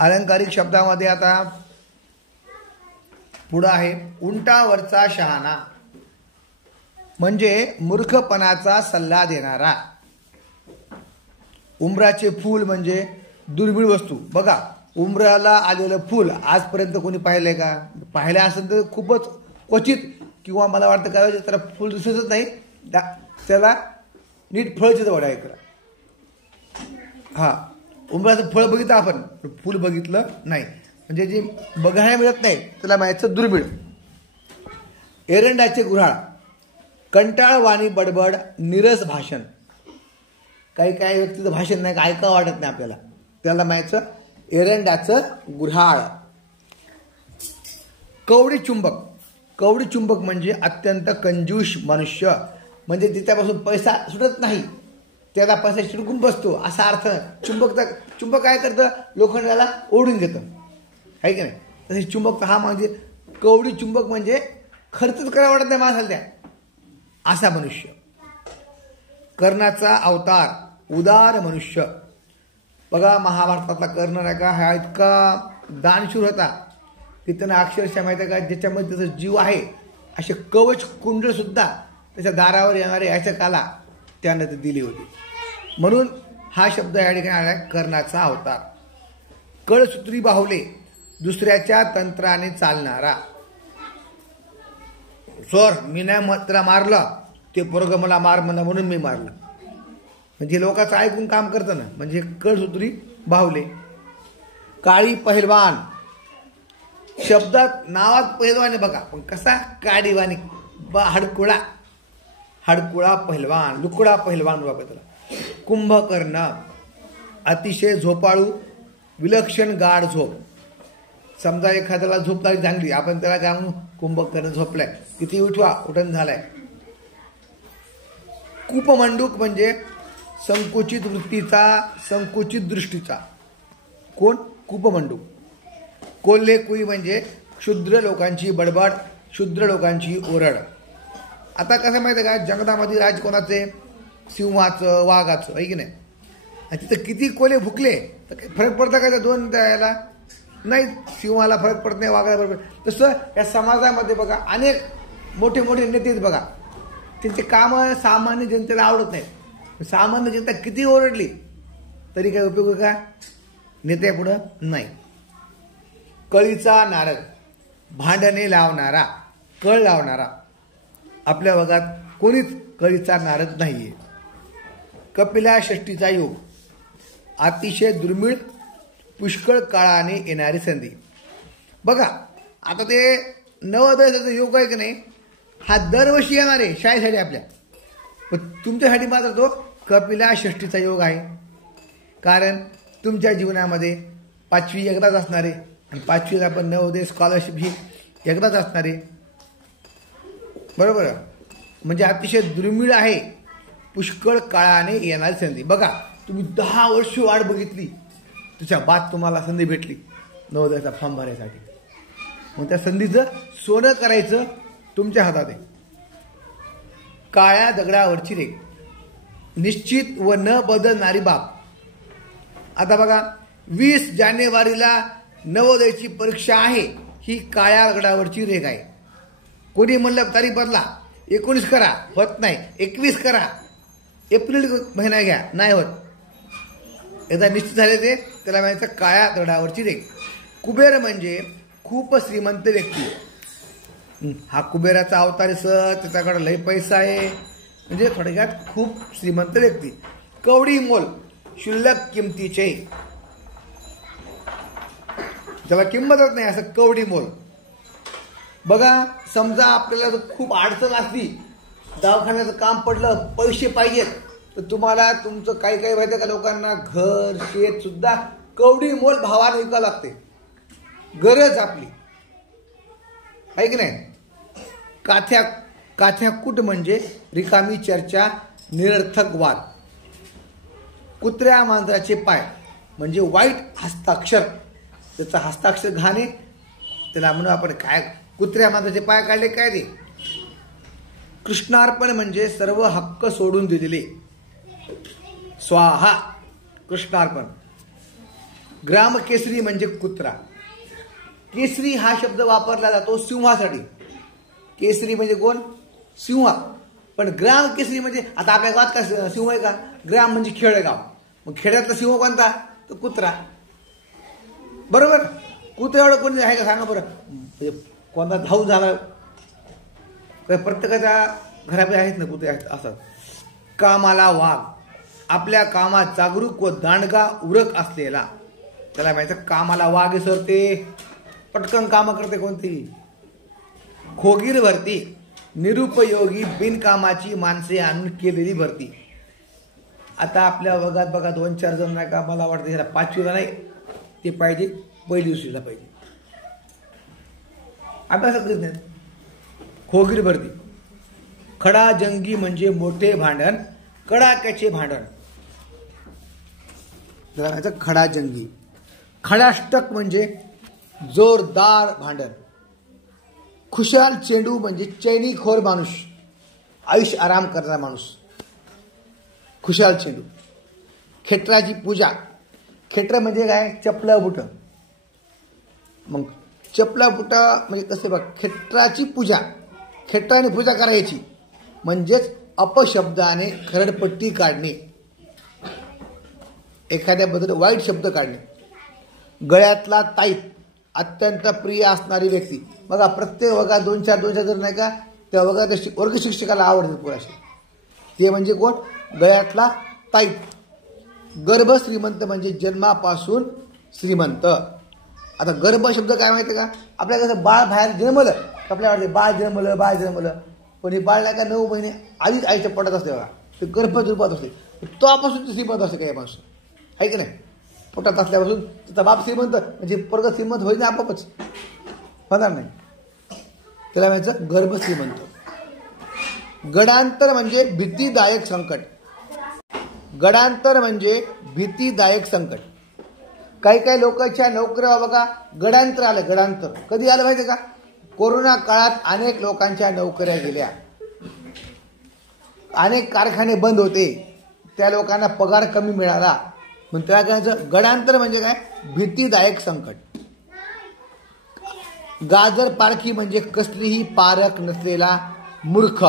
अलंकारिक शब्दामध्ये आता पुढं आहे उंटावरचा शहाणा, म्हणजे मूर्खपणाचा सल्ला देणारा. उंबराचे फूल म्हणजे दुर्मिळ वस्तू. बघा, उंबराला आलेलं फूल आजपर्यंत कोणी पाहिलंय का? पाहिलं असेल तर खूपच क्वचित, किंवा मला वाटतं काय त्याला फूल दिसतच नाही, त्याला नीट फळच वाढायचं. हा, उंबराचं फळ बघितलं आपण, फूल बघितलं नाही, म्हणजे जे बघायला मिळत नाही त्याला माहितीचं दुर्मिळ. एरंडाचे गुऱ्हाळ, कंटाळवाणी बडबड, निरस भाषण. काही काही व्यक्तीचं भाषण नाही का ऐकावं वाटत नाही आपल्याला, त्याला माहितीचं एरंडाचं गुऱ्हाळ. कवडी चुंबक, कवडी चुंबक म्हणजे अत्यंत कंजूष मनुष्य, म्हणजे तिच्यापासून पैसा सुटत नाही, त्याला पैसा चिडकून बसतो असा अर्थ. चुंबक काय करतं, लोखंडाला ओढून घेतं, आहे की नाही? तसे चुंबक हा म्हणजे कवडी चुंबक म्हणजे खर्चच करावा वाटत नाही माणसाला त्या, असा मनुष्य. कर्णाचा अवतार, उदार मनुष्य. बघा, महाभारतातला कर्ण नाही का, हा इतका दानशूर होता की त्यांना अक्षरशः माहिती आहे का, ज्याच्यामध्ये त्याचा जीव आहे असे कवच कुंडल सुद्धा त्याच्या दारावर येणारे याच्या काला त्यानं ते दिली होती. म्हणून हा शब्द या ठिकाणी आला कर्णाचा अवतार. कळसूत्री बाहुले, दुसऱ्याच्या तंत्राने चालणारा. सर मी नाही त्याला मारलं, ते पोरग मला मार म्हणा म्हणून मी मारलं, म्हणजे लोकांचं ऐकून काम करतं ना, म्हणजे कळसूत्री बाहुले. काळी पहिलवान, शब्दात नावात पहिलवान आहे बघा, पण कसा काडीवानी, हडकुळा, हडकुळा पहिलवान, लुकडा पहिलवान बाबा त्याला. कुंभकर्ण, अतिशय झोपाळू, विलक्षण गाढ झोप. समजा एखाद्याला झोप लागली चांगली, आपण त्याला काय म्हणू, कुंभकर्ण झोपलाय, किती उठवा उठण झालाय. कूपमंडूक म्हणजे संकुचित वृत्तीचा, संकुचित दृष्टीचा. कोण? कूपमंडूक. कोल्हेकुई म्हणजे क्षुद्र लोकांची बडबड, क्षुद्र लोकांची ओरड. आता कसं माहिती आहे का, जंगलामध्ये राज कोणाचे, सिंहाचं, वाघाचं, आहे की नाही? आणि तिथं किती कोल्हे भुकले तर काही फरक पडता का त्या दोन द्यायला? नाही, सिंहाला फरक पडत नाही, वाघाला फरक पडत. तसं या समाजामध्ये बघा अनेक मोठे मोठे नेते बघा, त्यांचे कामं सामान्य जनतेला आवडत नाही. सामान्य जनता किती ओरडली तरी काय उपयोग का? नेत्या पुढं नाही. कळीचा नारद, भांडणे लावणारा, कळ लावणारा. आपल्या भागात कोणीच कळीचा नारद नाहीये. कपिला षष्टीचा योग, अतिशय दुर्मिळ, पुष्कळ काळाने येणारी संधी. बघा, आता ते नवोदयाचा योग आहे की नाही, हा दरवर्षी येणार आहे शाळेसाठी आपल्या, पण तुमच्यासाठी मात्र तो कपिला षष्टीचा योग आहे. कारण तुमच्या जीवनामध्ये 5वी एकदाच असणार आहे, आणि 5वीला पण नवोदय स्कॉलरशिप ही एकदाच असणार आहे, बरोबर? म्हणजे अतिशय दुर्मिळ आहे, पुष्कळ काळाने येणारी संधी. बघा, तुम्ही 10 वर्ष वाट बघितली, त्याच्या बाद तुम्हाला संधी भेटली नवोदयाचा फॉर्म भरायसाठी. मग त्या संधीचं सोनं करायचं तुमच्या हातात आहे. काळ्या दगडावरची रेघ, निश्चित व न बदलणारी बाब. आता बघा, 20 जानेवारीला नवोदयाची परीक्षा आहे, ही काळ्या दगडावरची रेघ आहे. कोणी म्हणलं तारीख बदला, 19 करा, होत नाही, 21 करा, एप्रिल महिना घ्या, नाही होत. एकदा निश्चित झाले ते त्याला म्हणायचं काळ्या दगडावरची रेघ. कुबेर म्हणजे खूप श्रीमंत व्यक्ती. हा कुबेराचा अवतार आहे सर, त्याच्याकडे लय पैसा आहे, म्हणजे थोडक्यात खूप श्रीमंत व्यक्ती. कवडी मोल, क्षुल्लक किमतीचे, त्याला किंमतच नाही असं कवडी मोल. बघा, समजा आपल्याला खूप अडचण असली, दवाखान्याचं काम पडलं, पैसे पाहिजेत, तर तुम्हाला तुमचं काही काही माहिती का, लोकांना घर शेत सुद्धा कवडी मोल भावाने विकावं लागते. गरज आपली आहे की नाही? काथ्याकूट म्हणजे रिकामी चर्चा, निरर्थक वाद. कुत्र्या मांजराचे पाय म्हणजे वाईट हस्ताक्षर, त्याचा हस्ताक्षर घाणे, त्याला म्हणू आपण काय, कुत्र्या मांजराचे पाय काढले काय ते. कृष्णार्पण म्हणजे सर्व हक्क सोडून दिलेले. स्वाहा, कृष्णार्पण. ग्रामकेसरी म्हणजे कुत्रा. केसरी हा शब्द वापरला जातो सिंहासाठी. केसरी म्हणजे कोण? सिंह. पण ग्रामकेसरी म्हणजे आता आपल्या गावात का सिंह आहे का? ग्राम म्हणजे खेडेगाव. मग खेड्यातला सिंह कोणता? तर कुत्रा. बरोबर. कुत्रा एवढं कोणी आहे का सांगा बरं. म्हणजे कोणता धाव झाला प्रत्येकाच्या घरामध्ये आहेत ना कुत्रे असतात. कामाला वाघ. आपल्या कामात जागरूक व दांडगा उरक असलेला त्याला माहिती कामाला वाघ सरते. पटकन कामं करते कोणती. खोगीर भरती. निरुपयोगी बिनकामाची माणसे आणून केलेली भरती. आता आपल्या वर्गात बघा 2-4 जण नाही का, मला वाटतं ह्याला 5वीला नाही ते पाहिजे, पहिली दुसरीला पाहिजे, अभ्यास करीत नाहीत. खोगीर भरती. खडा जंगी म्हणजे मोठे भांडण, कडाक्याचे भांडण. खडा जंगी. खडाष्टक म्हणजे जोरदार भांडण. खुशाल चेंडू म्हणजे चैनीखोर माणूस, आयुष्य आराम करणारा माणूस. खुशाल चेंडू. खेटराची पूजा. खेटर म्हणजे काय? चपला बुट. मग चपला बुट म्हणजे कसे बघ, खेटराची पूजा. खेटराने पूजा करायची म्हणजेच अपशब्दाने खरडपट्टी काढणे, एखाद्याबद्दल वाईट शब्द काढणे. गळ्यातला ताईत. अत्यंत प्रिय असणारी व्यक्ती. बघा प्रत्येक वर्गात 2-4 जर नाही का, त्या वर्गात वर्ग शिक्षकाला आवडते पुराशी. ते म्हणजे कोण? गळ्यातला ताईत. गर्भ श्रीमंत म्हणजे जन्मापासून श्रीमंत. आता गर्भ शब्द काय माहिती का? आपल्या कसं बाळ बाहेर जन्मलं, आपल्याला वाटते बाळ जन्मलं, पण हे बाळ नाही का 9 महिने आधीच आईच्या पोटात असते बघा, ते गर्भरूपात असते. तोपासून श्रीमंत असते काही माणूस, आहे की नाही? पोटात असल्यापासून त्याचा बाप श्रीमंत म्हणजे पोरग श्रीमंत होईल ना आपोआपच, होणार नाही. त्याला म्हणायचं गर्भ श्रीमंत. गडांतर म्हणजे भीतीदायक संकट. गडांतर म्हणजे भीतीदायक संकट. काही लोकांच्या नोकऱ्या बघा गडांतर आलं. गडांतर कधी आलं माहिती का? कोरोना काळात अनेक लोकांच्या नोकऱ्या गेल्या, अनेक कारखाने बंद होते, त्या लोकांना पगार कमी मिळाला. मग त्याला काय? गडांतर म्हणजे काय? भीतीदायक संकट. गाजर पारखी म्हणजे कसलीही पारख नसलेला मूर्ख.